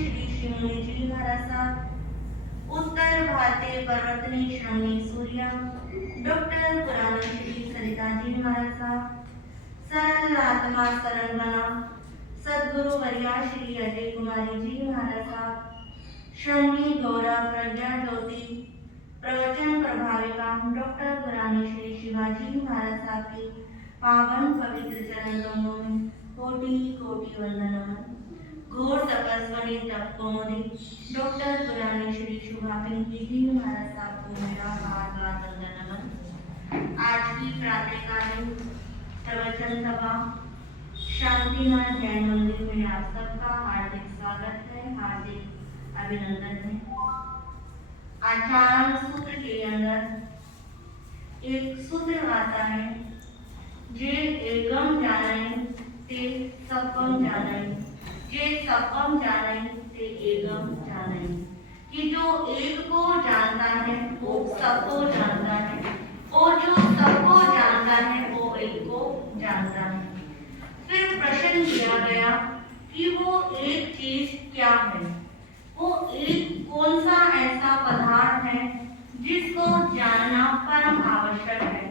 श्री शिवमुनि जी महाराज साहब, उत्तर भारतीय पर्वतनी श्रमणी सूर्या डॉक्टर पुराना श्री सरिता जी महाराज साहब, सरल आत्मा सरल बना सदगुरु वर्या श्री अजय कुमारी जी महाराज साहब, श्रमणी गौरव प्रज्ञा ज्योति प्रवचन प्रभाविका डॉक्टर पुरानी श्री शिवाजी महाराज साहब की पावन पवित्र चरण कमलों में कोटि कोटि वंदन नमन। घोर तपस्वनी तप कोमोदी डॉक्टर पुरानी श्री शुभा पिंकी जी महाराज साहब को मेरा बार बार वंदन नमन। आज की प्रातःकालीन प्रवचन सभा शांतिमय जैन मंदिर में आप सबका हार्दिक स्वागत है, हार्दिक अभिनंदन है। आचार्य सूत्र के अंदर एक सूत्र आता है, जे एकम जाने ते सबम जाने, जे सबम जाने ते एकम जाने, कि जो एक को जानता है वो सबको जानता है, और जो सबको जानता है वो एक को जानता है। फिर प्रश्न किया गया कि वो एक चीज क्या है, वो एक कौन सा ऐसा पदार्थ है जिसको जानना परम आवश्यक है,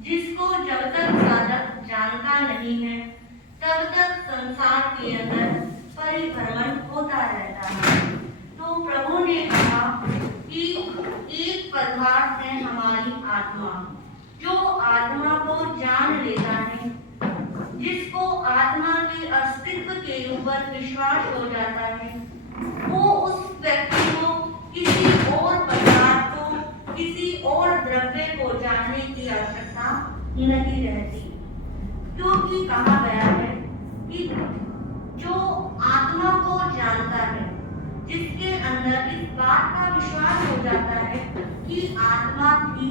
जिसको जब तक साधक जानता नहीं है तब तक संसार के अंदर परिभ्रमण होता रहता है। तो प्रभु ने कहा कि एक पदार्थ है हमारी आत्मा, जो आत्मा को जान लेता है, जिसको आत्मा के अस्तित्व के ऊपर विश्वास हो जाता है, वो उस व्यक्ति को किसी और पदार्थ को, किसी और द्रव्य को जानने की आवश्यकता नहीं रहती, क्योंकि कहा गया है कि जो आत्मा को जानता है, जिसके अंदर इस बात का विश्वास हो जाता है कि आत्मा थी,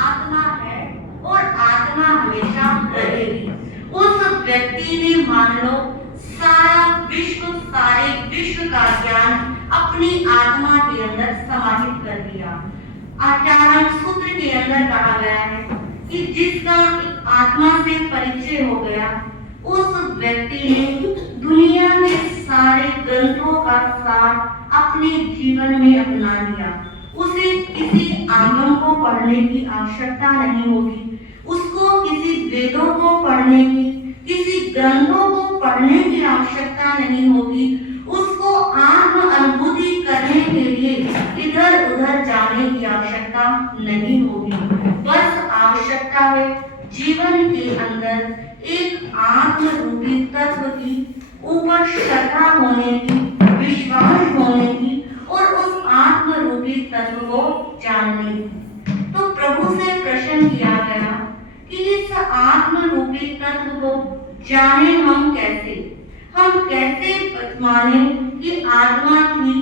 आत्मा है और आत्मा हमेशा रहेगी, उस व्यक्ति ने मान लो सारा विश्व, सारे विश्व का ज्ञान अपनी आत्मा के अंदर समाहित कर दिया। आचार्य सूत्र के अंदर कहा गया है कि जिसका आत्मा से परिचय हो गया, उस व्यक्ति ने दुनिया के सारे ग्रंथों का सार अपने जीवन में अपना लिया। उसे किसी आगम को पढ़ने की आवश्यकता नहीं होगी, उसको किसी वेदों को पढ़ने की, किसी ग्रंथों को पढ़ने की आवश्यकता नहीं होगी, उसको आत्म अनुभूति करने के लिए इधर उधर जाने की आवश्यकता नहीं होगी। बस आवश्यकता है जीवन के अंदर एक आत्म रूपी तत्व की ऊपर श्रद्धा होने की, विश्वास होने की और उस आत्म रूपी तत्व को जानने की। तो प्रभु से प्रश्न किया गया कि इस आत्म रूपी तत्व को जाने हम कैसे, हम कैसे माने कि आत्मा थी,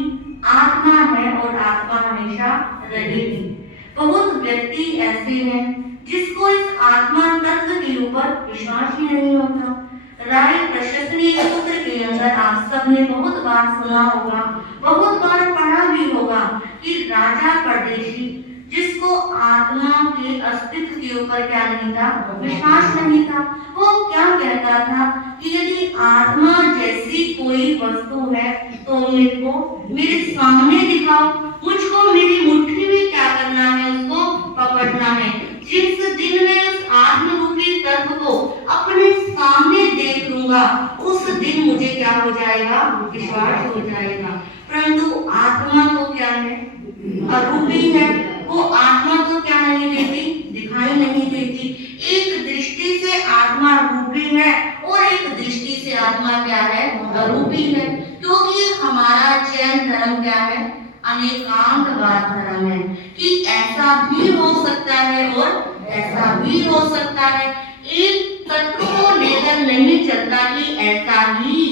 आत्मा है और आत्मा हमेशा रहेगी। बहुत व्यक्ति ऐसे हैं जिसको इस आत्मा तत्व के ऊपर विश्वास ही नहीं होता। राय प्रशस्त्रीय सूत्र के अंदर आप सबने बहुत बार सुना होगा, बहुत बार पढ़ा भी होगा कि राजा परदेशी, जिसको आत्मा के अस्तित्व के ऊपर क्या नहीं था, विश्वास नहीं था, वो क्या कहता था कि यदि आत्मा जैसी कोई वस्तु है तो मेरे को मेरे सामने दिखाओ, मुझको मेरी मुट्ठी में क्या करना है, उसको पकड़ना है। जिस दिन मैं उस आत्म रूपी तत्व को अपने सामने देख लूंगा, उस दिन मुझे क्या हो जाएगा, विश्वास हो जाएगा। परंतु आत्मा तो क्या है, अरूपी है, वो आत्मा तो क्या नहीं देती, दिखाई नहीं देती। एक दृष्टि से आत्मा रूपी है और एक दृष्टि से आत्मा क्या है, अरूपी है, क्योंकि हमारा जैन धर्म क्या है, अनेकांतवाद धर्म है कि ऐसा भी हो सकता है और ऐसा भी हो सकता है। एक तत्व को लेकर नहीं चलता कि ऐसा ही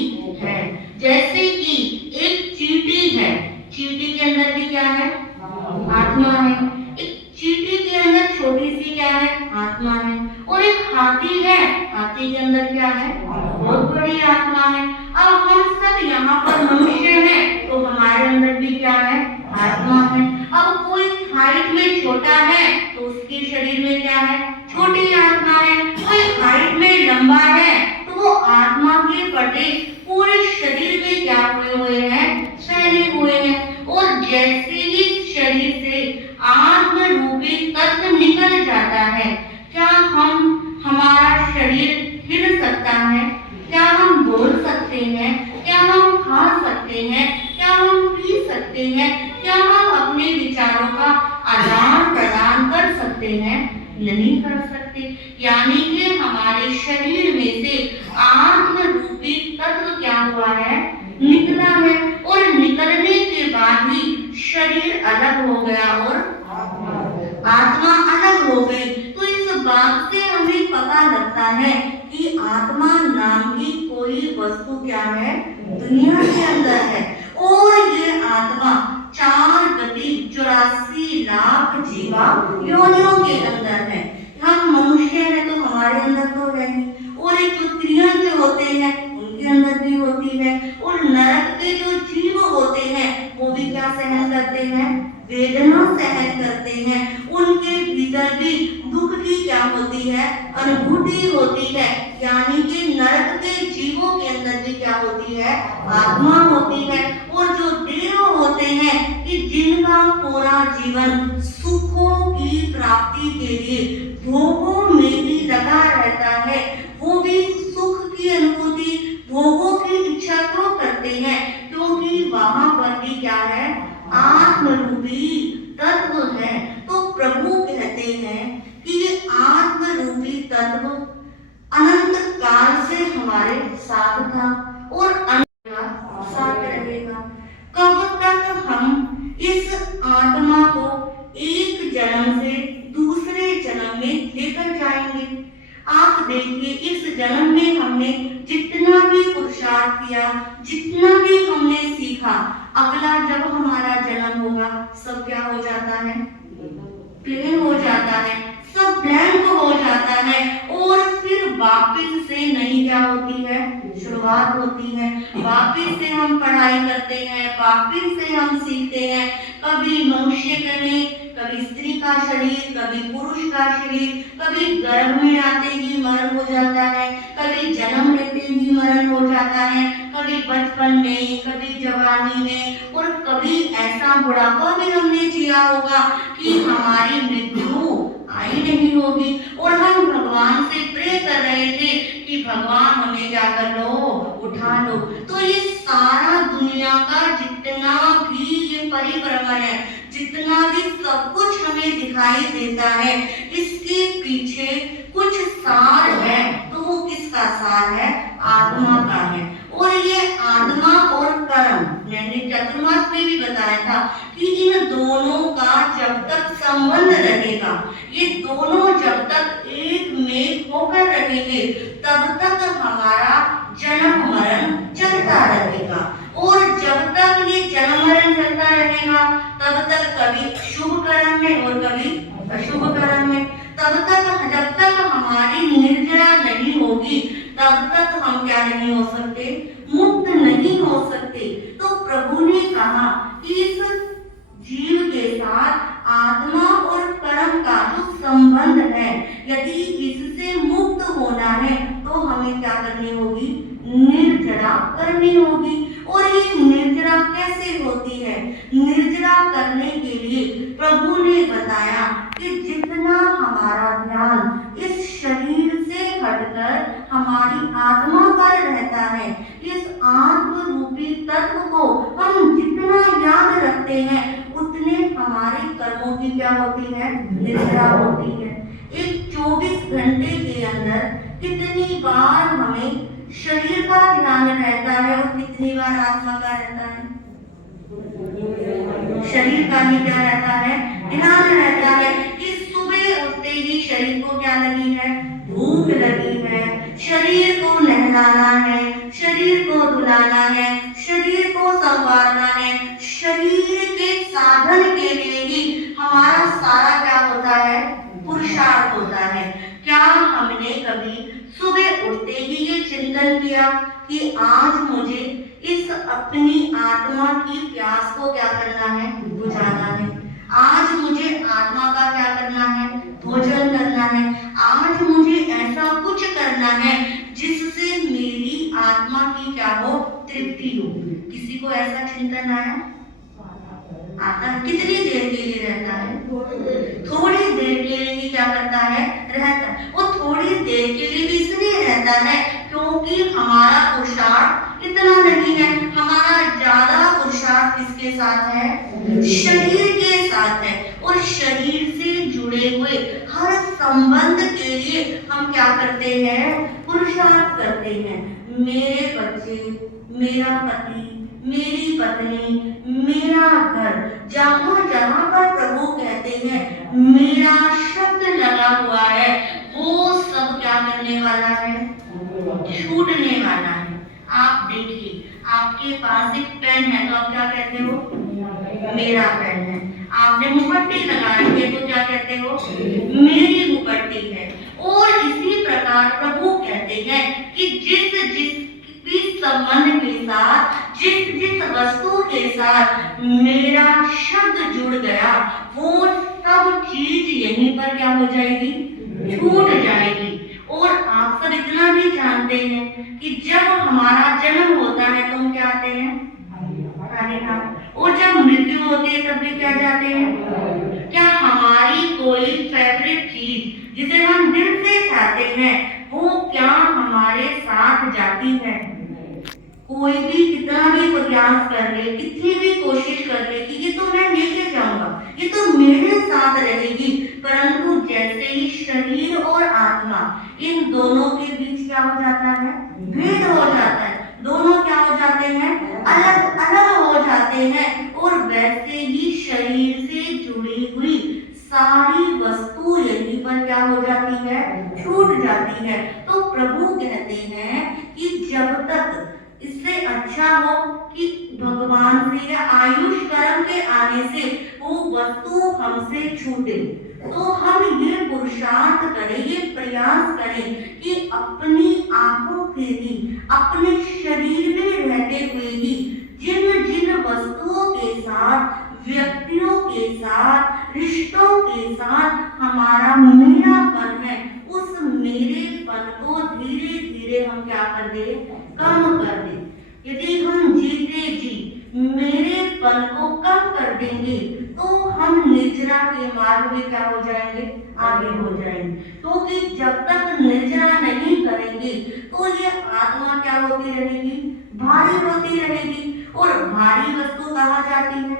है। जैसे कि एक चींटी है, चींटी के अंदर भी क्या है, आत्मा है। एक चींटी के अंदर छोटी सी क्या है, आत्मा है। और एक हाथी है, हाथी के अंदर क्या है, बहुत बड़ी आत्मा है। अब हम सब यहाँ पर मनुष्य हैं तो हमारे अंदर भी क्या है, आत्मा है। अब कोई हाइट में छोटा है तो उसके शरीर में क्या है, छोटी आत्मा है। कोई हाइट में लंबा है तो वो आत्मा के पर्दे पूरे शरीर में क्या हुए हुए हैं, क्या हम पी सकते हैं, क्या हम अपने विचारों का आदान प्रदान कर सकते हैं? नहीं कर सकते। यानी कि हमारे शरीर में से आत्म रूपी तत्व क्या हुआ है? निकला है। और निकलने के बाद ही शरीर अलग हो गया और आत्मा अलग हो गई। तो इस बात से हमें पता लगता है कि आत्मा नाम की कोई वस्तु क्या है? दुनिया के अंदर है। और ये आत्मा 4,84 लाख जीवा योनियों के अंदर है। हम मनुष्य हैं तो हमारे अंदर तो है नहीं। और एक जो त्रियंज होते हैं उनके अंदर भी होती है। और नरक के जो जीव होते हैं वो भी क्या सहन करते हैं? वेदना सहन करते हैं। उनके भीतर भी दुख की क्या होती है? अनुभूति होती है। यानी कि नरक के जीवों के अंदर भी क्या होती है? आत्मा होती है। और जो देव होते हैं कि जिनका पूरा जीवन सुखों की प्राप्ति के लिए भोगों में ही लगा रहता है, वो भी सुख की अनुभूति, भोगों की इच्छा क्यों करते हैं? क्योंकि वहां पर भी क्या है? आत्मरूपी तत्व है। तो प्रभु कहते हैं कि ये आत्मरूपी तत्व अनंत काल से हमारे साथ था और साथ रहेगा। कब तक हम इस आत्मा को एक जन्म से दूसरे जन्म में लेकर जाएंगे? आप देखिए, इस जन्म में हमने जितना भी पुरुषार्थ किया, जितना भी हमने सीखा, अगला जब हमारा जन्म होगा सब क्या हो जाता है? प्लेन हो जाता है, सब ब्लैंक हो जाता है। और फिर वापस से नई क्या होती है? शुरुआत होती है। वापस से हम पढ़ाई करते हैं, वापस से हम सीखते हैं। कभी मनुष्य में, कभी स्त्री का शरीर, कभी पुरुष का शरीर, कभी गर्भ में आते ही मरण हो जाता है, कभी जन्म लेते ही मरण हो जाता है, कभी बचपन में, कभी जवानी में, और कभी ऐसा बुढ़ापा भी हमने जिया होगा कि हमारी मृत्यु आई नहीं होगी। और हम भगवान से प्रे कर रहे थे कि भगवान हमें क्या कर लो? उठा लो। तो ये सारा दुनिया का जितना भी ये परिभ्रमण है, जितना भी सब कुछ हमें दिखाई देता है, इसके पीछे कुछ सार है। तो वो किसका सार है? आत्मा का है। और ये आत्मा और कर्म, मैंने चतुर्मास में भी बताया था कि इन दोनों का जब तक संबंध रहेगा, ये दोनों जब तक एक में होकर रहेंगे, तब तक हमारा जन्म मरण चलता रहेगा। और जब तक ये जन्म मरण चलता रहेगा, तब तक कभी शुभ कर्म में और कभी अशुभ कर्म में, तब तक जब तक हमारी निर्जरा नहीं होगी, तब तक हम क्या नहीं हो सकते? मुक्त नहीं हो सकते। तो प्रभु ने कहा कि इस जीव के साथ आत्मा और कर्म का जो संबंध है, यदि इससे मुक्त होना है तो हमें क्या करनी होगी? निर्जरा करनी होगी। और ये निर्जरा कैसे होती है? निर्जरा करने के लिए प्रभु ने बताया कि जितना हमारा ध्यान इस शरीर से हटकर हमारी आत्मा पर रहता है, इस आत्म रूपी तत्व को हम जितना याद रखते हैं, उतने हमारे कर्मों की क्या होती है? निर्जरा होती है। एक 24 घंटे के अंदर कितनी बार हमें शरीर का ध्यान रहता है और कितनी बार आत्मा का रहता है? शरीर का ही क्या रहता है? ध्यान रहता है कि सुबह उठते ही शरीर को क्या लगी है? भूख लगी है, शरीर को नहलाना है, शरीर को धुलाना है, शरीर को संवारना है। शरीर के साधन के लिए ही हमारा सारा क्या होता है? पुरुषार्थ होता है। क्या हमने कभी सुबह उठते ही ये चिंतन किया कि आज मुझे इस अपनी आत्मा की प्यास को क्या करना है? बुझाना है। आज मुझे आत्मा का क्या करना है? भोजन करना है। आज मुझे ऐसा कुछ करना है जिससे मेरी आत्मा की क्या हो? तृप्ति हो। किसी को ऐसा चिंतन आया? आता है। कितनी देर के लिए रहता है? थोड़ी देर के लिए ही क्या करता है? रहता है। वो थोड़ी देर के लिए भी इसलिए रहता है क्योंकि हमारा पुरुषार्थ इतना नहीं है, हमारा ज्यादा पुरुषार्थ किसके साथ है? शरीर के साथ है। और शरीर से जुड़े हुए हर संबंध के लिए हम क्या करते हैं? पुरुषार्थ करते हैं। मेरे बच्चे, मेरा पति, मेरी पत्नी, मेरा घर, जहां जहां पर प्रभु कहते हैं मेरा शब्द लगा हुआ है, वो सब क्या करने वाला है? छूटने वाला है। आप देखिए, आपके पास एक पेन है तो आप क्या कहते हो? मेरा पेन है। आपने मुपट्टी लगाई है तो क्या कहते हो? मेरी मुपट्टी है। और इसी प्रकार प्रभु कहते हैं कि जिस जिस संबंध के साथ, जिस जिस वस्तु के साथ मेरा शब्द जुड़ गया, वो सब चीज यहीं पर क्या हो जाएगी? छूट जाएगी। और आप सब इतना भी जानते हैं कि जब हमारा जन्म होता है तो हम क्या आते हैं? और जब मृत्यु होती है तब भी क्या जाते हैं? क्या हमारी कोई फेवरेट चीज जिसे हम दिल से चाहते हैं वो क्या हमारे साथ जाती है? कोई भी कितना भी प्रयास कर ले, कितनी भी कोशिश कर ले कि ये तो मैं लेके जाऊंगा, ये तो मेरे साथ रहेगी, परंतु जैसे ही शरीर और आत्मा इन दोनों के बीच क्या हो जाता है? भेद हो जाता है। दोनों क्या हो जाते हैं? अलग अलग हो जाते हैं। और वैसे ही शरीर से जुड़ी हुई सारी वस्तु यहीं पर क्या हो जाती है? छूट जाती है। तो प्रभु कहते हैं कि जब तक इससे अच्छा हो कि भगवान से या आयुष कर्म के आने से वो वस्तु हमसे छूटे, तो हम ये पुरुषार्थ करें, ये प्रयास करें कि अपनी आंखों से ही, अपने शरीर में रहते हुए ही जिन जिन वस्तुओं के साथ, व्यक्तियों के साथ, रिश्तों के साथ हमारा मेरापन है, उस मेरेपन को धीरे धीरे हम क्या कर दे? कम कर दे। यदि हम जीते जी मेरेपन को कम कर देंगे तो हम निर्जरा के मार्ग में क्या हो जाएंगे? आगे हो जाएंगे। क्योंकि जब तक निर्जरा नहीं करेंगे तो ये आत्मा क्या होती रहेगी? भारी होती रहेगी। और भारी वस्तु कहाँ जाती है?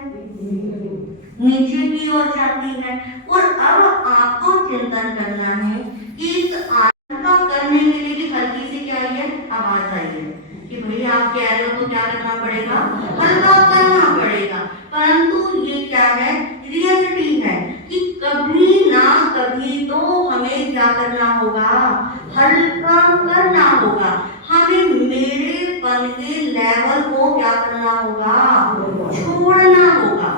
नीचे की ओर जाती है। और अब आपको चिंतन करना है कि इस आत्मा करने के लिए भी हल्की सी क्या है? आवाज आई है कि भाई आप कह रहे हो तो क्या करना पड़ेगा? हल्का करना पड़ेगा। परंतु ये क्या है? रियलिटी है कि कभी ना कभी तो हमें क्या करना होगा? हल्का करना होगा। हमें मेरेपन के लेवल को क्या करना होगा? छोड़ना होगा।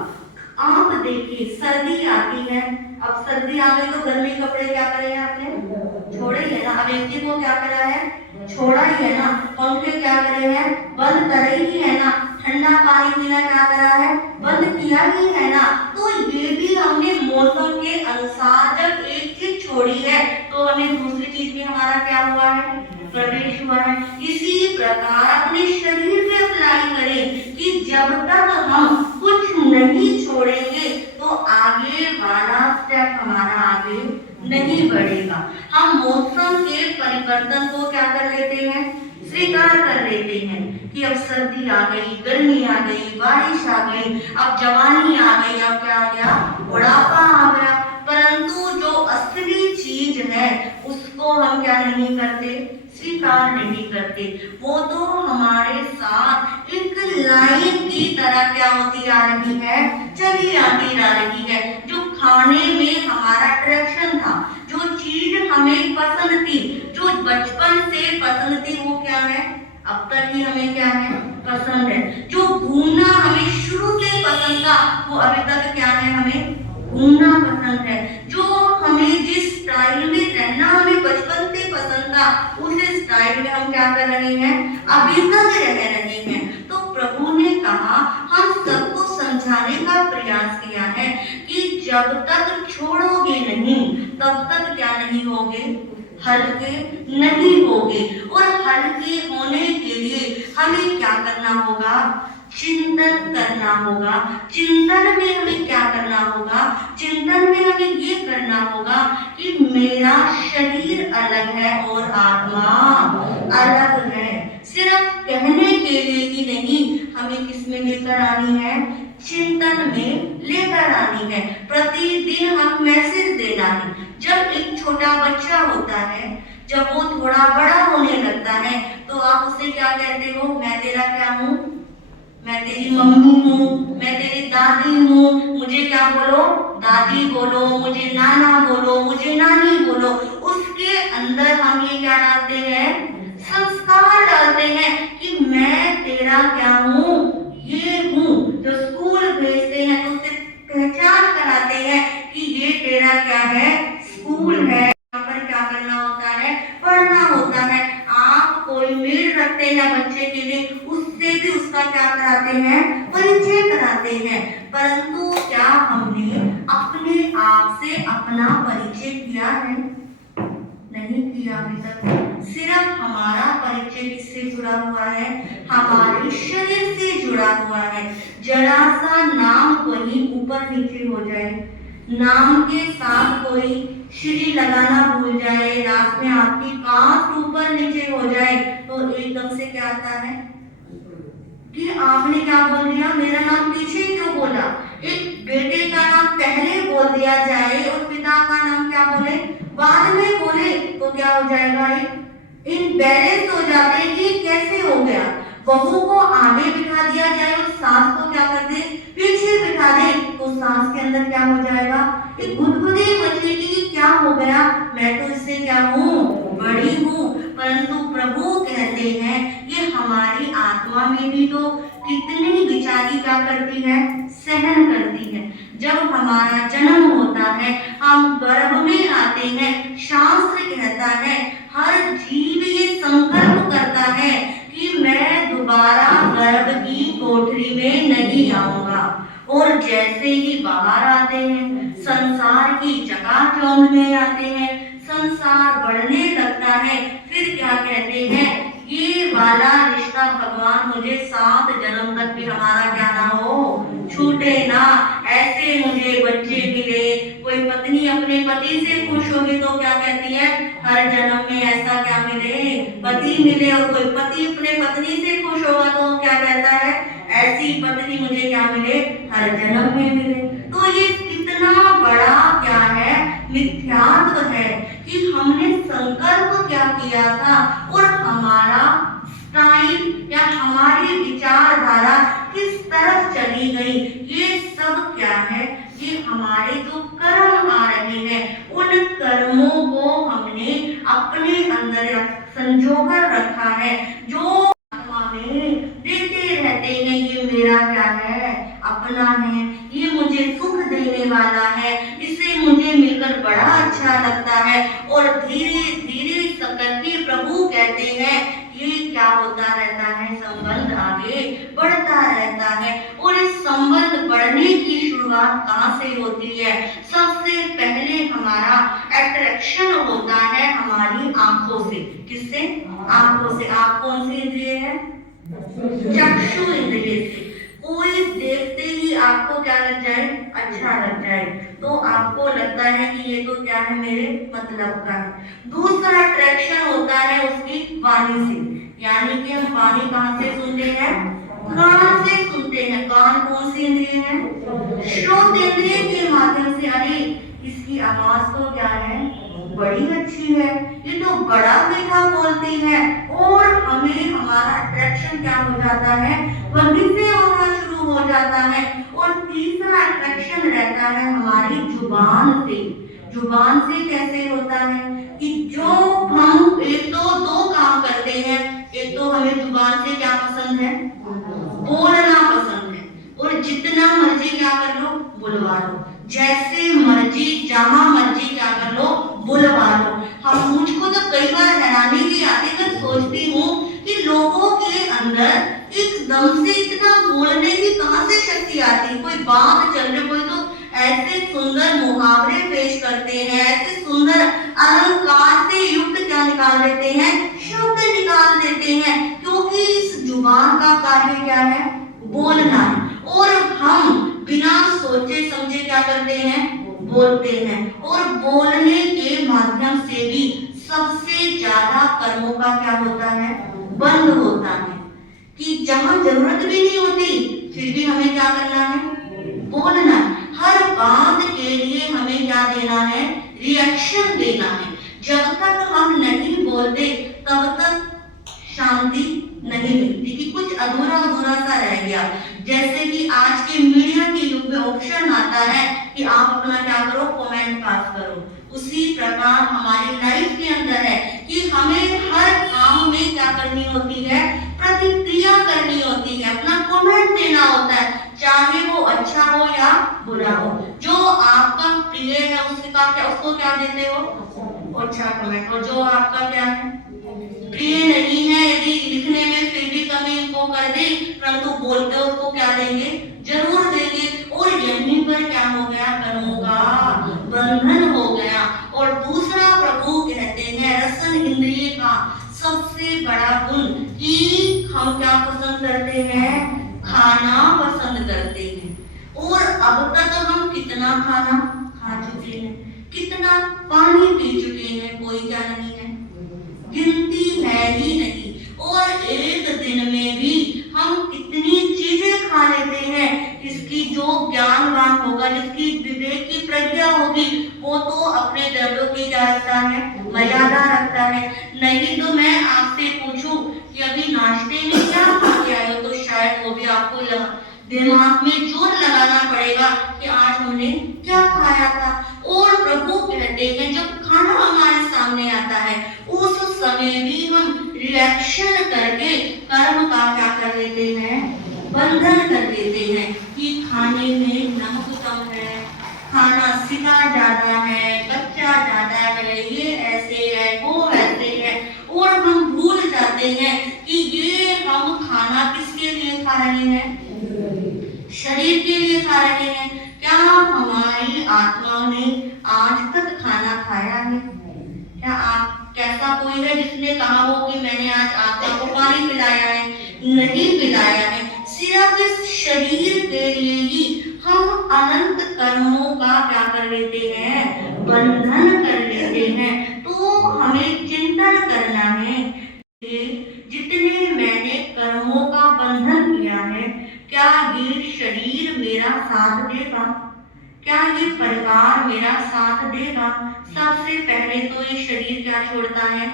आप देखिए, सर्दी आती है, अब सर्दी आ गई तो गर्मी कपड़े क्या करे आपने? छोड़े ही है ना। अब एसी को क्या करा है? छोड़ा ही है ना। पंखे क्या करे हैं? बंद करे ही है ना। ठंडा पानी पीना क्या करा है? बंद किया ही है ना। तो ये भी हमने मौसम के अनुसार जब एक चीज छोड़ी है तो हमें दूसरी चीज भी हमारा क्या हुआ है? प्रवेश हुआ है। इसी प्रकार अपने शरीर पे अप्लाई करें कि जब तक हम कुछ नहीं छोड़ेंगे तो आगे वाला स्टेप हमारा आगे नहीं बढ़ेगा। हम मौसम के परिवर्तन को क्या कर लेते हैं? स्वीकार कर लेते हैं कि अब सर्दी आ गई, गर्मी आ गई, बारिश आ गई, अब जवानी आ गई, अब क्या आ गया? बुढ़ापा आ गया। परंतु जो असली चीज है उसको हम क्या नहीं करते? स्वीकार नहीं करते। वो तो हमारे साथ एक लाइन की तरह क्या होती आ रही है? चली आती आ रही है। जो खाने में हमारा अट्रैक्शन था, जो चीज हमें पसंद थी, जो बचपन से पसंद थी, वो क्या है? अब तक ही हमें क्या है? पसंद है। जो घूमना हमें शुरू से पसंद था वो अभी तक क्या है? हमें घूमना पसंद है। जो हमें जिस स्टाइल में रहना हमें बचपन से पसंद था उस स्टाइल में हम क्या कर रहे हैं? अभी तक रह रहे हैं। तो प्रभु ने कहा, हम सबको समझाने का प्रयास किया है कि जब तक छोड़ोगे नहीं तब तक क्या नहीं होगे? हल्के नहीं होगे। और हल्के होने के लिए हमें क्या करना होगा? चिंतन करना होगा। चिंतन में हमें क्या करना होगा? चिंतन में हमें ये करना होगा कि मेरा शरीर अलग है और आत्मा अलग है। सिर्फ कहने के लिए ही नहीं, हमें किसमें लेकर आनी है? चिंतन में लेकर आनी है। प्रतिदिन हम मैसेज देना है। जब एक छोटा बच्चा होता है, जब वो थोड़ा बड़ा होने लगता है, तो आप उससे क्या कहते हो? मैं तेरा क्या हूँ? मैं तेरी मम्मी हूँ, मैं तेरी दादी हूँ, मुझे क्या बोलो? दादी बोलो, मुझे नाना बोलो, मुझे नानी बोलो। उसके अंदर हम ये क्या डालते हैं? संस्कार डालते हैं कि मैं तेरा क्या हूँ? ये हूँ। जो स्कूल भेजते हैं तो उससे पहचान कराते हैं कि ये तेरा क्या है? स्कूल है। यहाँ पर क्या करना होता है? पढ़ना होता है। आप कोई मेल रखते हैं बच्चे के लिए, उससे भी उसका क्या कराते हैं? परिचय कराते हैं। परंतु क्या हमने अपने आप से अपना परिचय किया है? नहीं किया अभी तक। सिर्फ हमारा परिचय किससे जुड़ा हुआ है? हमारे शरीर से जुड़ा हुआ है। जरा सा नाम कोई ऊपर नीचे हो जाए, नाम के साथ कोई श्री लगाना भूल जाए, रात में आपकी कांट ऊपर नीचे हो जाए, तो एकदम से क्या आता है कि आपने क्या बोल दिया? मेरा नाम पीछे क्यों बोला? एक बेटे का नाम पहले बोल दिया जाए और पिता का नाम क्या बोले? बाद में बोले, तो क्या हो जाएगा? इनबैलेंस हो जाते हैं कि कैसे हो गया। बहू को आगे बिठा दिया जाए और सास को क्या कर दे? पीछे बिठा दे, तो सास के अंदर क्या हो जाएगा? एक गुदगुदी मचेगी कि क्या हो गया, मैं तो इससे क्या हूँ? बड़ी हूँ। परंतु प्रभु कहते हैं ये हमारी आत्मा में भी तो कितनी बेचारी क्या करती है? सहन करती है। जब हमारा जन्म होता है, हम गर्भ में आते हैं, शास्त्र कहता है हर जीव ये संकल्प करता है कि मैं दोबारा गर्भ की कोठरी में नहीं आऊंगा। और जैसे ही बाहर आते हैं, संसार की चकाचौंध में आते हैं, संसार बढ़ने लगता है, फिर क्या कहते हैं? ये वाला रिश्ता भगवान मुझे 7 जन्म तक भी हमारा क्या ना हो, छूटे ना। ऐसे मुझे बच्चे मिले। कोई पत्नी अपने पति से खुश होगी तो क्या कहती है? हर जन्म में ऐसा क्या मिले? पति मिले। और कोई पति अपने पत्नी से खुश होगा तो क्या कहता है? ऐसी पत्नी मुझे क्या मिले? हर जन्म में मिले। तो ये कितना बड़ा क्या है? मिथ्यात्व है कि हमने संकल्प क्या किया था और हमारा स्टाइल या हमारी विचारधारा किस तरफ चली गई। ये सब क्या है? ये हमारे जो कर्म आ रहे हैं, उन कर्मों को हमने अपने अंदर संजोकर रखा है, जो आत्मा में देते रहते हैं ये मेरा क्या है? अपना है, ये मुझे सुख देने वाला है, इसे मुझे मिलकर बड़ा अच्छा लगता है। और धीरे धीरे करके प्रभु कहते हैं ये क्या होता रहता है? संबंध आगे बढ़ता रहता है। और इस संबंध बढ़ने की शुरुआत कहाँ से होती है? सबसे पहले हमारा अट्रैक्शन होता है हमारी आंखों से। किससे? आंखों से। आंख कौन सी इंद्रिय है? चक्षु इंद्रिय से। कोई देखते ही आपको क्या लग जाए? अच्छा लग जाए, तो आपको लगता है कि ये तो क्या है? मेरे मतलब का है। दूसरा अट्रैक्शन होता है उसकी वाणी से, यानी कि हम वाणी कहाँ से सुनते हैं? कान से सुनते हैं। कान कौन सी इंद्रिय है? श्रोत इंद्रिय के माध्यम से। अरे इसकी आवाज तो क्या है? बड़ी अच्छी है, ये तो बड़ा मीठा बोलती है। और हमें हमारा अट्रैक्शन क्या हो जाता है? वहीं से होना शुरू हो जाता है। और तीसरा अट्रैक्शन रहता है हमारी जुबान से। जुबान से कैसे होता है कि जो हम एक तो दो काम करते हैं। एक तो हमें जुबान से क्या पसंद है? बोलना पसंद है। और जितना मर्जी क्या कर लो, बुलवा लो, जैसे मर्जी जहां मर्जी क्या कर लो, बुलवा लो। हम मुझको तो कई बार हैरानी भी आती है, सोचती हूँ कि लोगों के अंदर एकदम से इतना बोलने की कहां से शक्ति आती है। कोई बात चल रही, कोई तो ऐसे सुंदर मुहावरे पेश करते हैं, ऐसे सुंदर अलंकार से युक्त क्या निकाल देते हैं? शब्द निकाल देते हैं। क्योंकि इस जुबान का कार्य क्या है? बोलना है। और हम बिना सोचे समझे क्या करते हैं? बोलते हैं। और बोलने के माध्यम से भी सबसे ज्यादा कर्मों का क्या होता है? बंद होता है कि जहां जरूरत भी नहीं होती फिर भी हमें क्या करना है, बोलना। हर बात के लिए हमें क्या देना है, रिएक्शन देना है। जब तक हम नहीं बोलते तब तक शांति नहीं मिलती, कि कुछ अधूरा अधूरा सा रह गया। जैसे कि आज के मीडिया के युग में ऑप्शन आता है कि आप अपना क्या करो, कमेंट पास करो, उसी प्रकार हमारी लाइफ के अंदर है कि हमें हर काम में क्या करनी होती है, प्रतिक्रिया करनी होती है, अपना कमेंट देना होता है, चाहे वो अच्छा हो या बुरा हो। जो आपका प्रिय है उसको क्या देते हो, अच्छा कमेंट। और जो आपका क्या है, प्रिय नहीं है, यदि लिखने में फिर भी कमी वो कर दे परंतु बोलते हो उसको क्या देंगे, जरूर देंगे। और यहीं पर क्या हो गया, कर्मों का बंधन हो गया। और दूसरा प्रभु कहते हैं रसन इंद्रिय का सबसे बड़ा गुण कि हम क्या पसंद करते हैं, खाना पसंद करते हैं। और अब तक हम कितना खाना खा चुके हैं, कितना पानी पी चुके हैं, कोई क्या नहीं है, गिनती है ही नहीं। और एक दिन में भी हम कितनी चीजें खा लेते हैं, इसकी जो ज्ञानवान होगा, जिसकी विवेक की प्रज्ञा होगी, वो तो अपने द्रव्यों की क्या रखता है, मर्यादा रखता है। नहीं तो मैं आपसे पूछूं कि अभी नाश्ते में क्या खा के आए हो, तो शायद वो भी आपको दिमाग में जोर लगाना पड़ेगा कि आज हमने क्या खाया था। और प्रभु कहते हैं जब खाना हमारे सामने आता है उस समय भी हम रिएक्शन करके कर्म का क्या कर लेते हैं, बंधन कर देते हैं कि खाने में नमक कम है, खाना सिका ज्यादा है, कच्चा ज्यादा है, ये ऐसे है, वो ऐसे है। और हम भूल जाते हैं कि ये हम खाना किसके लिए खा रहे हैं, शरीर के लिए खा रहे हैं। क्या हमारी आत्मा ने आज तक खाना खाया है? क्या आप कैसा कोई है जिसने कहा हो कि मैंने आज आत्मा को पानी पिलाया है? नहीं पिलाया है। सिर्फ इस शरीर के लिए ही हम अनंत कर्मों का क्या कर लेते हैं, बंधन कर लेते हैं। तो हमें चिंतन करना है जितने मैंने कर्मों का बंधन किया है, क्या ये शरीर मेरा साथ देगा, क्या ये परिवार मेरा साथ देगा? सबसे पहले तो ये शरीर क्या छोड़ता है,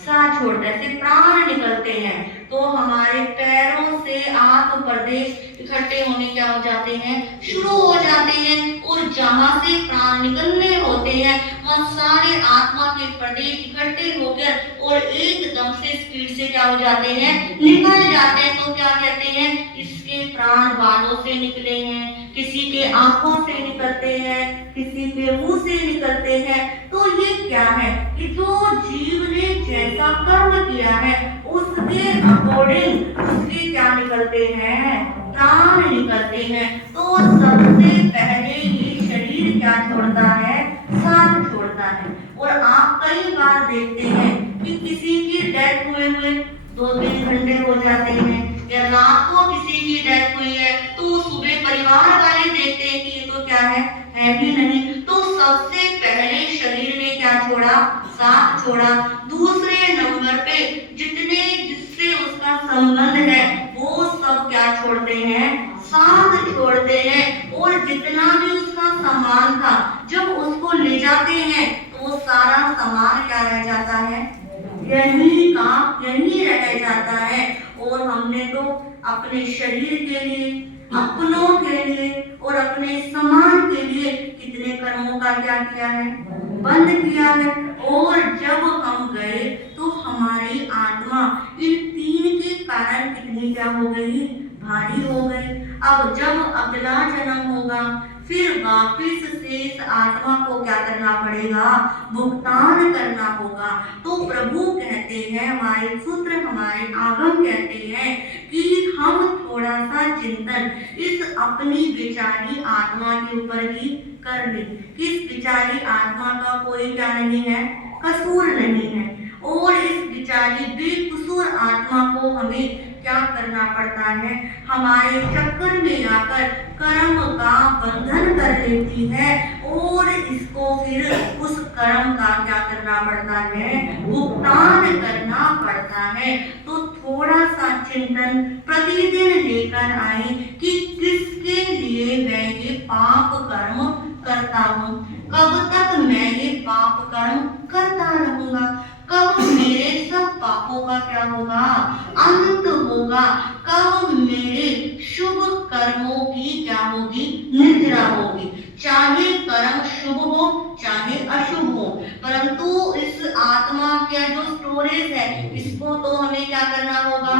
साथ छोड़ता है। से प्राण निकलते हैं तो हमारे पैरों से आत्म प्रदेश इकट्ठे होने क्या हो जाते हैं, शुरू हो जाते हैं। और जहां से प्राण निकलने होते हैं वहां सारे आत्मा के प्रदेश इकट्ठे होकर और एकदम से स्पीड से क्या हो जाते हैं, निकल जाते हैं। तो क्या कहते हैं, इसके प्राण बालों से निकले हैं, किसी के आंखों से निकलते हैं, किसी के मुंह से निकलते हैं। तो ये क्या है कि जो जीव ने जैसा कर्म किया है उसके अकॉर्डिंग उसके क्या निकलते हैं, प्राण निकलते हैं। तो सबसे पहले ये शरीर क्या छोड़ता है, साथ छोड़ता है। और आप कई बार देखते हैं कि किसी की डेथ हुए 2-3 घंटे हो जाते हैं, या रात को किसी की डेथ हुई है तो सुबह परिवार वाले देखते हैं कि ये तो क्या है ही नहीं। तो सबसे पहले शरीर ने क्या छोड़ा, साथ छोड़ा। दूसरे नंबर पे जिससे उसका संबंध है वो सब क्या छोड़ते हैं, साथ छोड़ते हैं। और जितना भी उसका सामान था जब उसको ले जाते हैं तो वो सारा सामान क्या रह जाता है, यही का यही रह जाता है। और हमने तो अपने शरीर के लिए, अपनों के लिए और अपने समाज के लिए कितने कर्मों का क्या किया है, बंद किया है। और जब हम गए तो हमारी आत्मा इन 3 के कारण कितनी क्या हो गई, भारी हो गई। अब जब अगला जन्म होगा फिर वापिस से इस आत्मा को क्या करना पड़ेगा, भुगतान करना होगा। तो प्रभु कहते हैं, हमारे सूत्र, हमारे आगम कहते हैं कि हम थोड़ा सा चिंतन इस अपनी बेचारी आत्मा के ऊपर भी कर ले। किस बेचारी आत्मा का कोई क्या नहीं है, कसूर नहीं है। और इस बेचारी बेकसूर आत्मा को हमें क्या करना पड़ता है, हमारे चक्कर में आकर कर्म का बंधन कर लेती है। और इसको फिर उस कर्म का क्या करना पड़ता है, भुगतान करना पड़ता है। तो थोड़ा सा चिंतन प्रतिदिन लेकर आए कि किसके लिए मैं ये पाप कर्म करता हूँ, कब तक मैं ये पाप कर्म करता रहूंगा, कब मेरे सब पापों का क्या होगा, अंत होगा, कब मेरे शुभ कर्मों की क्या होगी, निद्रा होगी। चाहे कर्म शुभ हो चाहे अशुभ हो, परंतु इस आत्मा का जो स्टोरेज है इसको तो हमें क्या करना होगा,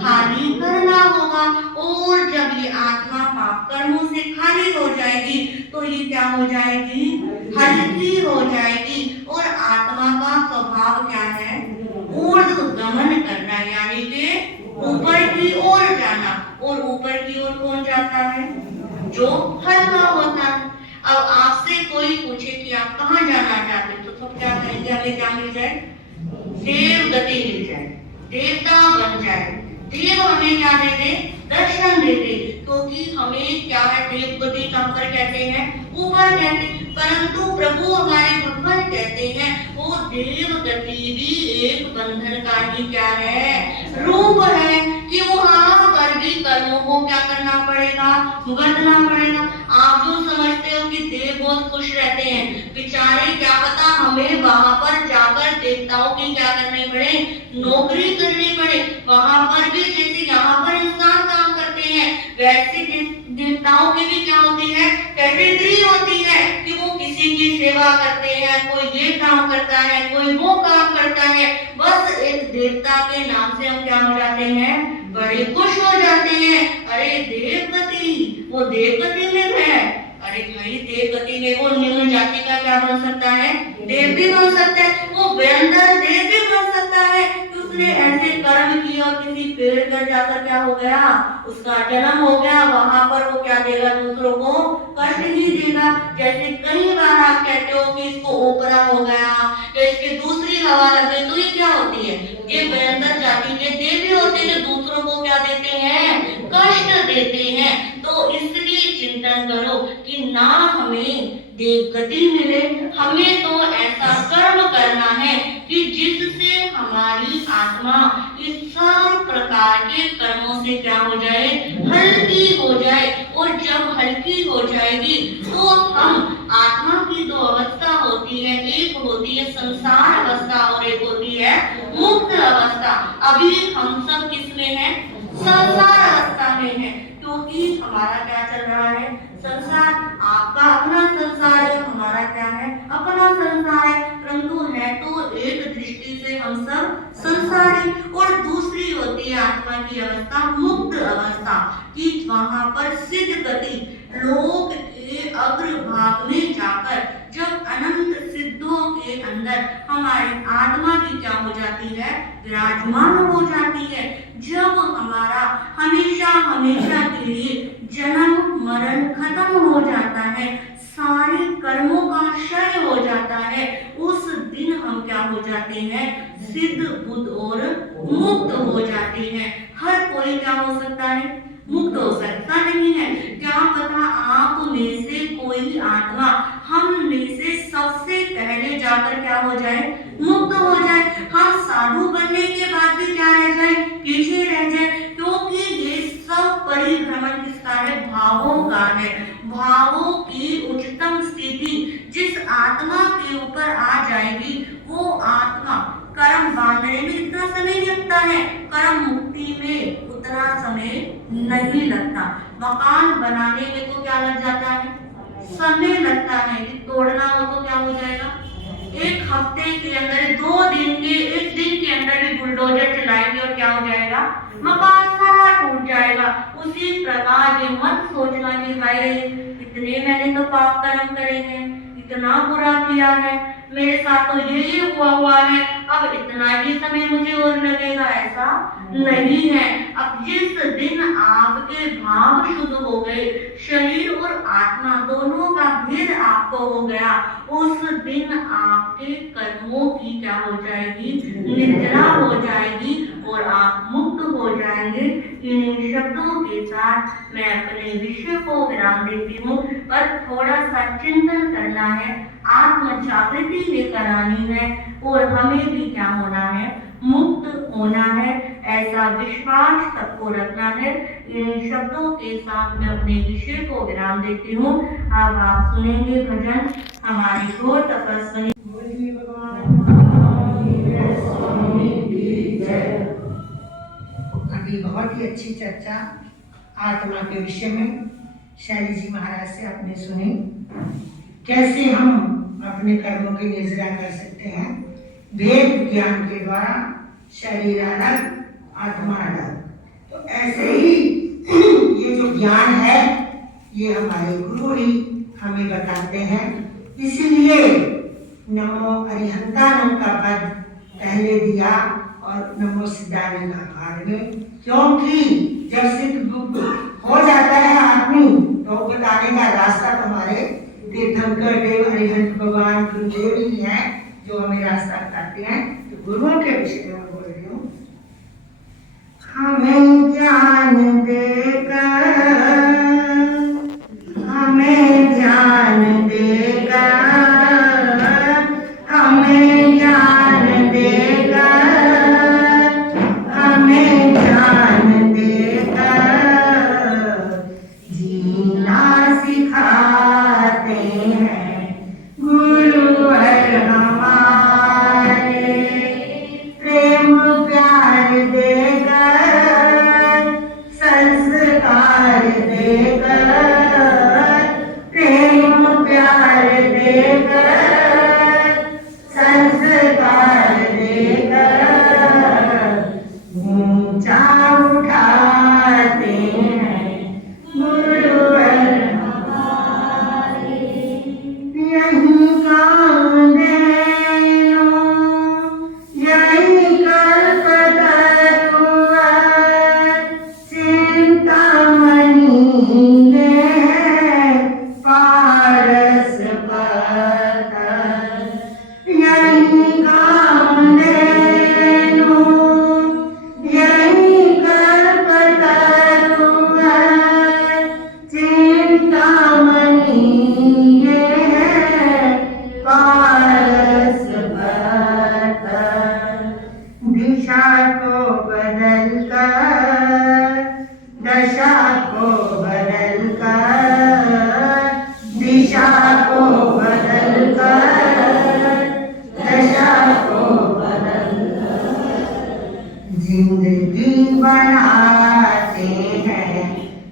खाली करना होगा। और जब ये आत्मा पाप कर्मों से खाली हो जाएगी तो ये क्या हो जाएगी, हल्की हो जाएगी। और आत्मा का स्वभाव क्या है, ऊर्ध्वगमन करना, यानी कि ऊपर की ओर जाना। और ऊपर की ओर कौन जाता है, जो हल्का होता है। अब आपसे कोई पूछे कि आप कहाँ जाना चाहते हैं, तो सब क्या कहेंगे, हमें क्या मिल जाए, देव गति मिल जाए, देवता बन जाए, देव हमें क्या दे दे, दर्शन दे दे। क्योंकि हमें क्या है, देव गति कहाँ पर कहते हैं, ऊपर कहते हैं। परंतु प्रभु हमारे भगवान कहते हैं वो देव गति भी एक बंधन का ही क्या है, रूप है, कि वहां पर भी कर्मों को क्या करना पड़ेगा, भुगतना पड़ेगा। आप जो समझते हो कि देव बहुत खुश रहते हैं, बेचारे क्या पता हमें वहां पर जाकर देवताओं की क्या करनी पड़े, नौकरी करनी पड़े। वहां पर भी जैसे यहाँ पर इंसान काम करते हैं वैसे देवताओं की भी क्या होती है, कैटेगरी होती है कि वो किसी की सेवा करते हैं, कोई ये काम करता है, कोई वो काम करता है। बस एक देवता के नाम से हम क्या हो जाते हैं, बड़े खुश हो जाते हैं। अरे देवगति, वो देवगति में है, अरे भाई देवगति में वो निम्न जाति का क्या बन सकता है, देव भी बन सकता है, वो बेअंदर देव भी बन सकता है। उसने ऐसे कर्म किए और किसी पेड़ पर जाकर क्या हो गया, उसका जन्म हो गया, वहां पर वो क्या देगा, दूसरों को कष्ट नहीं देगा। जैसे कई बार आप कहते हो कि इसको ओपरा हो गया या इसकी दूसरी हवा लग गई, तो ये क्या होती है, ये बेअंदर जाति के देवी होते हैं, दूसरों को क्या देते हैं, कष्ट देते हैं। तो इसलिए चिंतन करो कि ना हमें देवगति मिले, हमें तो ऐसा कर्म करना है कि जिससे हमारी आत्मा इस सब प्रकार के कर्मों से क्या हो जाए, हल्की हो जाए। और जब हल्की हो जाएगी तो हम, आत्मा की दो अवस्था होती है, एक होती है संसार अवस्था और एक होती है मुक्त अवस्था। अभी हम सब किसमें हैं, संसार अवस्था में है, क्योंकि हमारा क्या चल रहा है, संसार। आपका अपना संसार है, हमारा क्या है, अपना संसार है। परंतु है तो एक दृष्टि से हम सब संसारी। और दूसरी होती है आत्मा की अवस्था, मुक्त अवस्था, कि वहां पर सिद्ध गति, लोक के अग्रभाग में जाकर जब अनंत सिद्धों के अंदर हमारी आत्मा की क्या हो जाती है, विराजमान हो जाती है। जब हमारा हमेशा हमेशा के लिए जन्म मरण खत्म हो जाता है, सारे कर्मों का क्षय हो जाता है, उस दिन हम क्या हो जाते हैं, सिद्ध बुद्ध और मुक्त हो जाते हैं। हर कोई क्या हो सकता है, मुक्त हो सकता नहीं है। क्या पता आप में से कोई आत्मा हम में से सबसे पहले जाकर क्या हो जाए, मुक्त हो जाए। हम साधु बनने के बाद भी क्या रह जाए, पीछे रह जाए। क्योंकि ये सब परिभ्रमण किसका है, भावों का है। भावों की उच्चतम स्थिति जिस आत्मा के ऊपर आ जाएगी, वो आत्मा कर्म बांधने में इतना समय लगता है, कर्म मुक्ति में उतना समय नहीं लगता। मकान बनाने में तो क्या लग जाता है, समय लगता है। तोड़ना हो तो क्या हो जाएगा, एक हफ्ते के अंदर, 2 दिन के, 1 दिन के अंदर भी बुलडोजर चलाएंगे और क्या हो जाएगा, मकान सारा टूट जाएगा। उसी प्रकार ये मत सोचना कि भाई इतने मैंने तो पाप कर्म करे हैं, इतना बुरा किया है, मेरे साथ तो ये हुआ है, अब इतना ही समय मुझे और लगेगा, ऐसा नहीं है। अब जिस दिन आपके भाव शुद्ध हो गए, शरीर और आत्मा दोनों का भेद आपको हो गया, उस दिन आपके कर्मों की क्या हो जाएगी, निद्रा हो जाएगी। और आप मुक्त हो जाएंगे। इन शब्दों के साथ मैं अपने विषय को विराम देती हूँ। पर थोड़ा सा चिंतन करना है, आत्म जागृति लेकर आनी है और हमें भी क्या होना है, मुक्त होना है, ऐसा विश्वास सबको रखना है। इन शब्दों के साथ मैं अपने विषय को विराम देती हूँ। अब आप सुनेंगे भजन हमारी घोर तपस्वी। अभी बहुत ही अच्छी चर्चा आत्मा के विषय में शैली जी महाराज से आपने सुनी। कैसे हम अपने कर्मों की निर्जरा कर सकते हैं वेद ज्ञान के द्वारा, शरीर अलग आत्मा अलग। तो ऐसे ही ये जो ज्ञान है ये हमारे गुरु ही हमें बताते हैं। इसीलिए नमो अरिहंतानंद का पद पहले दिया और नमो सिद्धानंद का बाद में, क्योंकि जब सिद्ध हो जाता है आदमी तो बताने का रास्ता तुम्हारे तीर्थंकर देव अरिहंत भगवान गुरुदेव ही है जो हमें रास्ता बताते हैं। तो गुरुओं के विषय में बोल रही हूँ। हमें ज्ञान देकर, हमें ज्ञान देकर, हमें ज्ञान देकर, हमें ज्ञान देकर जीना सिखाते हैं गुरुवर हमारे। प्रेम प्यार देकर, संस्कार देकर, प्रेम प्यार देकर, संस्कार देकर ऊंचा उठाते हैं गुरुवर हमारे। यही काम देनो, यही कल्पतरुवर, चिंतामणि है पारस पत्थर। यही काम देनो, यही कल्पतरुवर, चिंतामणि है पारस पत्थर। दिशा को बदल कर, दशा को बदल कर, दिशा को बदल कर, दशा को बदल कर जिंदगी बनाते हैं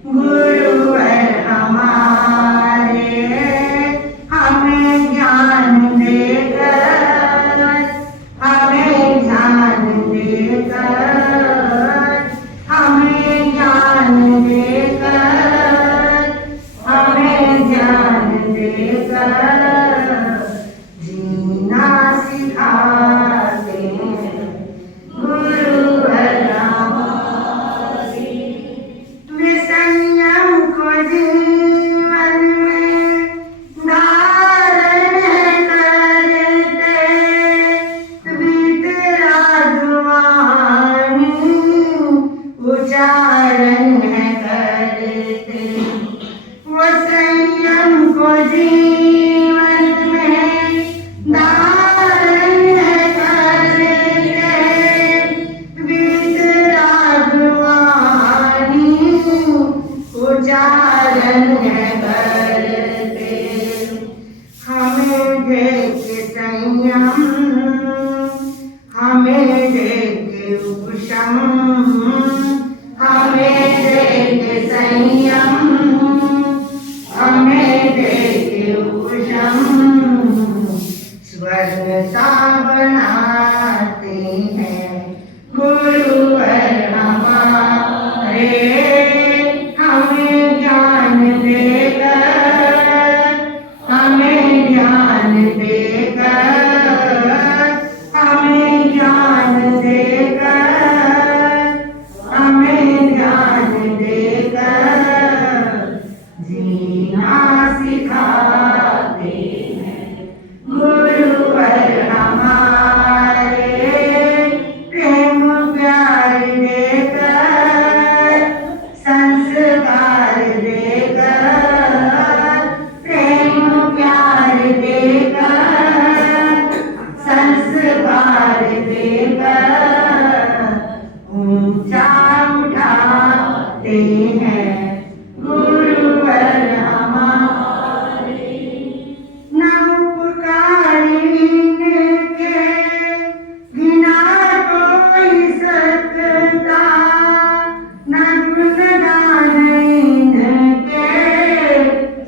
गुरुवर हमारे। हमें ज्ञान देकर, हमें ज्ञान देकर, हमें ज्ञान देकर, हमें ज्ञान देकर जीना सिखाते हैं गुरुवर हमारे। वे संयम को जीवन में धारण करते, वितरागवाणी उच्चारण करते। वो संयम को जीवन में धारण करते, वितरागवाणी उच्चारण करते। हमें देखे संयम, हमें देखे उपशम, हमें देखे संयम, हमें देखे उपशम स्वर्ग सा बनाते हैं गुरुवर हमारे। हमें ज्ञान देकर, हमें ज्ञान देकर,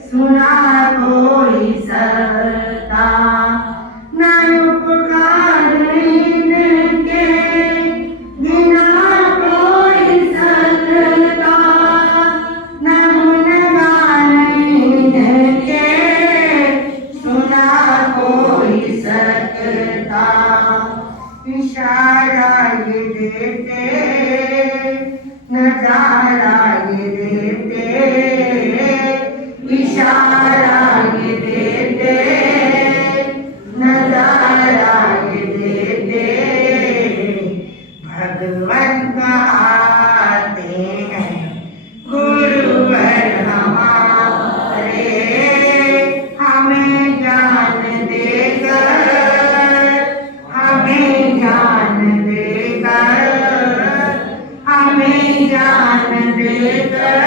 सुना कोई सकता, न उपकार इनके बिना कोई सकता, न गुणगान इनके सुना कोई सकता। इशारा ये देते, नजारा ये देते, इशारा ये देते, नजारा ये देते, भगवान कहते हैं गुरुवर हमारे, हमें ज्ञान देकर, हमें ज्ञान देकर, हमें ज्ञान देकर,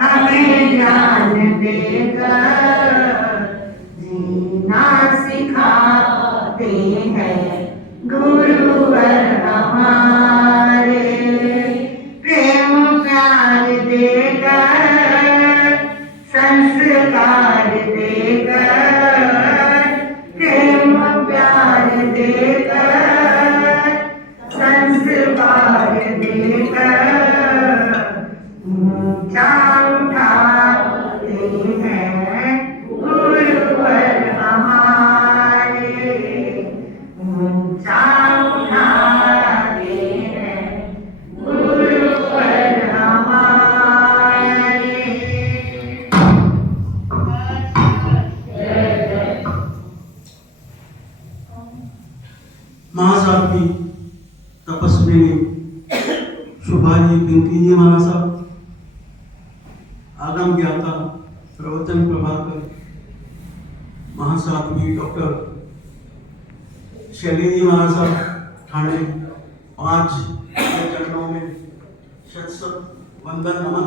हमें ज्ञान देकर जीना सिखाते हैं गुरुवर हमारे। प्रेम प्यार देकर, संस्कार देकर, प्रेम प्यार देकर, संस्कार देकर ऊंचा उठाते हैं गुरुवर हमारे, ऊंचा उठाते हैं गुरुवर हमारे। महासाहब की तपस्वी शुभाजी पिंकी जी महाराज साहब, आगम ज्ञाता प्रवचन प्रभाकर महासाध्वी डॉक्टर शैली जी महाराज साहब ठाणे, 5 चरणों में शत शत वंदन नमन।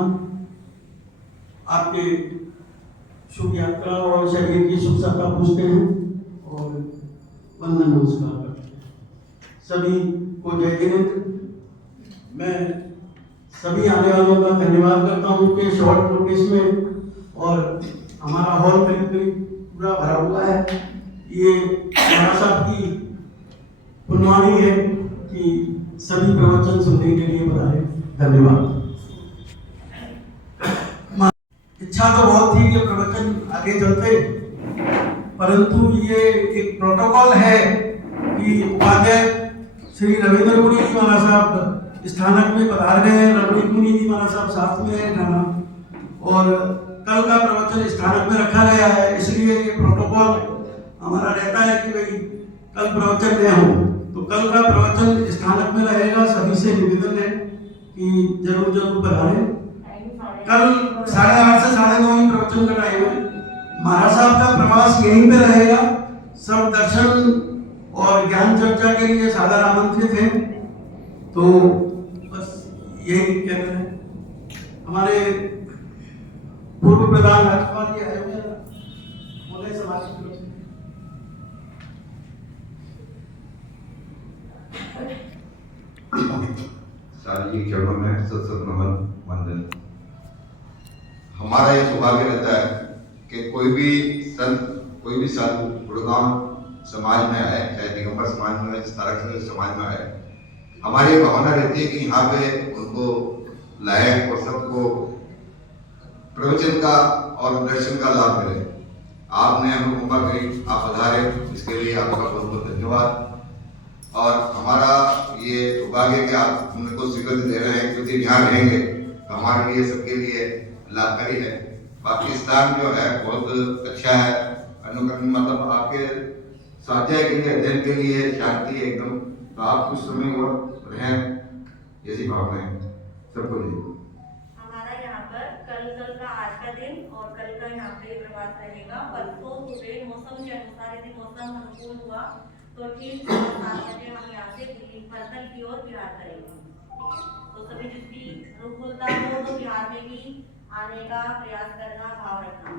आपके शुभ यात्रा और शरीर की शुभ सत्ता पूछते हैं और वंदन नमस्कार करते हैं। सभी को जय जिनेंद्र। मैं सभी आने वालों का धन्यवाद करता हूँ कि शॉर्ट नोटिस में, और हमारा हॉल करीब करीब पूरा भरा हुआ है। ये महाराज साहब की पुण्यवाणी है कि सभी प्रवचन सुनने के लिए बताए। धन्यवाद। इच्छा तो बहुत थी कि प्रवचन आगे चलते, परंतु ये एक प्रोटोकॉल है कि उपाध्याय श्री रविंद्र मुनि जी महाराज साहब स्थानक में पधार गए हैं, रमणीक मुनि जी महाराज साहब साथ में है ठाना, और कल का प्रवचन स्थानक में रखा गया है। इसलिए ये प्रोटोकॉल हमारा रहता है कि भाई कल प्रवचन न हो, तो कल का प्रवचन स्थानक में रहेगा। सभी से निवेदन है कि जरूर जरूर पधारें। कल 8:30 से 9:30 ही प्रवचन का टाइम है। महाराज साहब का प्रवास यहीं पे रहेगा। सब दर्शन और ज्ञान चर्चा के लिए सादर आमंत्रित हैं। तो बस यही कहना है। हमारे पूर्व प्रधान राज्यपाल जी आए हुए हैं, बोले समाज की तरफ से। सारी के चरणों में सत सत नमन वंदन। हमारा यह सौभाग्य रहता है कि कोई भी संत, कोई भी साधु गुड़गांव समाज में आए, चाहे दिगंबर समाज में, तारक समाज में आए, हमारी भावना रहती है कि यहाँ पे उनको लाए और सबको प्रवचन का और दर्शन का लाभ मिले। आपने हमें कृपा करी, आप पधारे, इसके लिए आपका बहुत बहुत धन्यवाद। और हमारा ये सौभाग्य कि आप हमको स्वीकृति दे रहे हैं, क्योंकि यहाँ रहेंगे तो हमारे लिए सबके लिए लाभकारी है। पाकिस्तान जो है बहुत अच्छा है, अनुकरण मतलब आपके स्वाध्याय के लिए, अध्ययन के लिए, शांति एकदम, तो आप कुछ समय और रहें, ऐसी भावना है सबको लिए। हमारा यहाँ पर कल का आज का दिन और कल का यहाँ पे प्रवास रहेगा। परसों सुबह मौसम के अनुसार यदि मौसम अनुकूल हुआ तो ठीक 7 बजे हम यहाँ से दिल्ली पर्सनल की ओर बिहार करेंगे। तो सभी जिसकी अनुकूलता हो तो बिहार में भी आने का प्रयास करना, भाव रखना।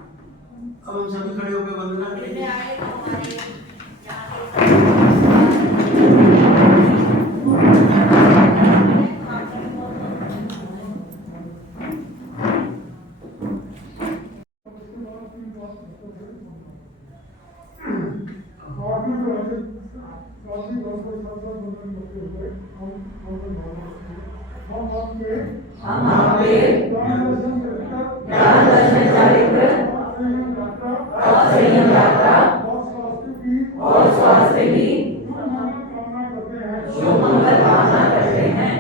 अब हम सभी खड़े होकर वंदना करेंगे। आए तो हमारे यहाँ के हम आपके ज्ञान दर्शन चारित्र और संयम यात्रा और स्वास्थ्य की शुभ मंगल कामना करते हैं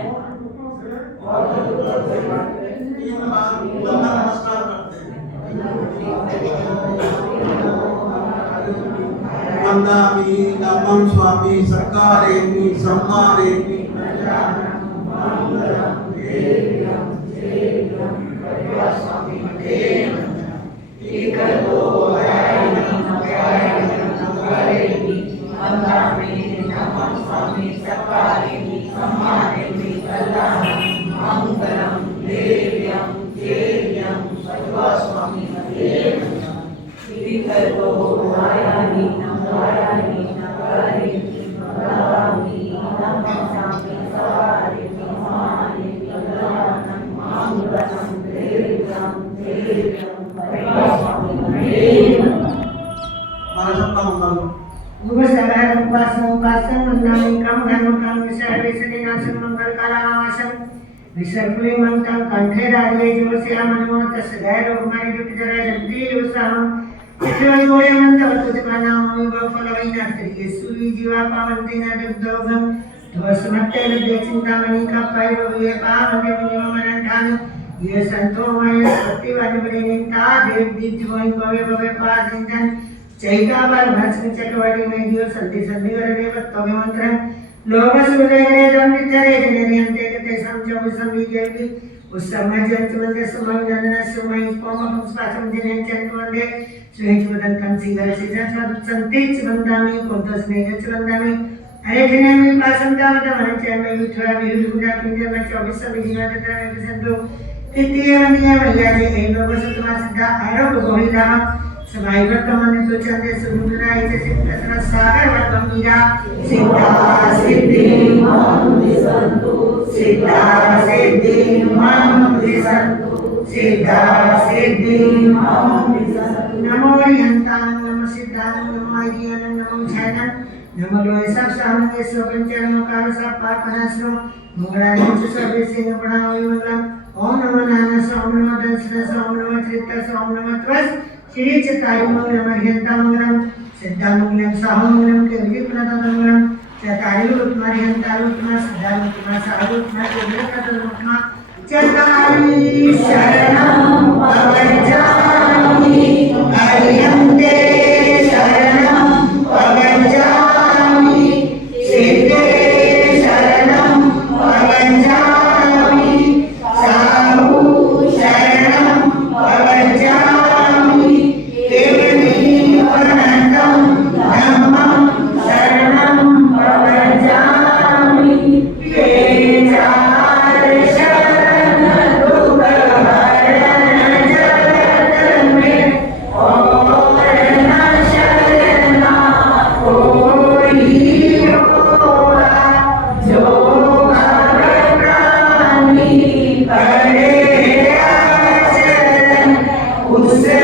और तीन बार वंदना नमस्कार करते हैं। वंदामि नमं स्वामी सत्कारेमि सम्मानेमि विसर्पणमंतं कंठे राजे जोस्या मनोत सदैव रोगमारी जुट जरा जंती उसहम चित्रयोयमंत तुजकानामि वफलवैना त्रियेसुरी जीवा पावन्ति न दुग्धोगम ध्वसमत्ते लज्जे चिंतामणि का पायो ये पावन्ति विनिममनंठान ये संतो मय सत्य वनबरे निंता देव दीप्ति गोई भवे भवे पासिंतन चैता बार भस्म चक्रवाटी में दियो संति संधि वरने वत्तव्य मंत्र लोग सुरेरे दंडितरे जनयन्ते कते समझो समीजेति उस समय जंतुवंदे समय नंदन समय पवम पुष्पासम जनेन चंतुवंदे स्वेच्छवदन कंसीगर सिजन संतेच बंदामी कोंतस नेगच बंदामी अरे जनेन पासंता वदन चैमे विठरा विहुदा पिंजर में 24 समीजिना तत्र में प्रसंतो तृतीय वनिया भैया जे ए लोग सतमा सिद्धा आरोप गोहिला सबाई वर्तमान तो चंदे सुरुद्रा इसे सिद्धसरा सागर वर्तमीरा सिद्धा सिद्धि मामुदि संतु सिद्धा सिद्धि मामुदि संतु सिद्धा सिद्धि मामुदि संतु नमो हरिहंतां नमो सिद्धां नमो हरिहं नमो झैनं नमो लोय सब सामने स्वपंचरम काल सब पापनाश्रम मंगलानि च सर्वे सिंह प्रणामि मंगलम ओम नमो नारायण ओम नमो दंसन ओम नमो त्रित ओम नमो त्वस श्री चित्ताय मंगलम हरिहंता मंगलम सिद्धा मंगलम साहु मंगलम के विजय प्रदान मंगलम चतारी उत्तमा हरिहंता उत्तमा सिद्धा उत्तमा साहु उत्तमा के विजय प्रदान उत्तमा चतारी शरणं पवजामि हरिहंते शरणं पवजामि सिद्धे शरणं पवजामि साहु शरणं पवजामि उससे